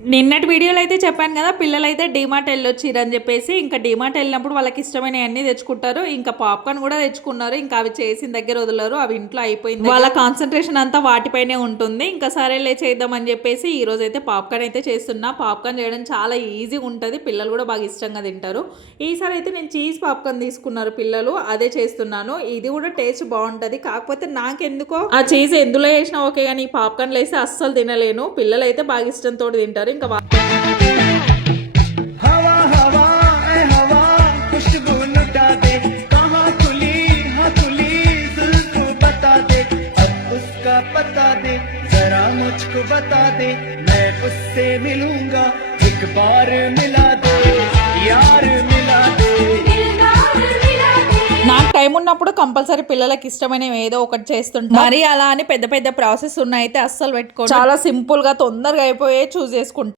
నిన్నటి వీడియోలో అయితే చెప్పాను కదా, పిల్లలైతే డీమార్ట్ వెళ్ళొచ్చిరని చెప్పేసి. ఇంకా డీమార్ట్ వెళ్ళినప్పుడు వాళ్ళకి ఇష్టమైనవి అన్నీ తెచ్చుకుంటారు. ఇంకా పాప్కార్న్ కూడా తెచ్చుకున్నారు. ఇంకా అవి చేసిన దగ్గర వదలరు, అవి ఇంట్లో అయిపోయింది. వాళ్ళ కాన్సన్ట్రేషన్ అంతా వాటిపైనే ఉంటుంది. ఇంకా సరేలే చేద్దామని చెప్పేసి ఈ రోజు అయితే పాప్కార్న్ అయితే చేస్తున్నా. పాప్కార్న్ చేయడం చాలా ఈజీగా ఉంటుంది, పిల్లలు కూడా బాగా ఇష్టంగా తింటారు. ఈసారి అయితే నేను చీజ్ పాప్కార్న్ తీసుకున్నారు పిల్లలు, అదే చేస్తున్నాను. ఇది కూడా టేస్ట్ బాగుంటుంది. కాకపోతే నాకెందుకో ఆ చీజ్ ఎందులో వేసినా ఓకే, కానీ ఈ పాప్కార్న్లో వేస్తే అస్సలు తినలేను. పిల్లలు అయితే బాగా ఇష్టంతో తింటారు. ఇంకా हवा हवा ए हवा खुशबू लुटा दे, कहाँ खुली हाँ खुली जुल्फ बता दे, अब उसका पता दे जरा मुझको बता दे, मैं उससे मिलूंगा एक बार मिला दे यार मिला दे। నాకు టైం ఉన్నప్పుడు కంపల్సరీ పిల్లలకి ఇష్టమైనవి ఏదో ఒకటి చేస్తుంటా. మరి అలా అని పెద్ద పెద్ద ప్రాసెస్ ఉన్నాయి అయితే అస్సలు పెట్టుకో, చాలా సింపుల్ గా తొందరగా అయిపోయే చూస్ చేసుకుంటా.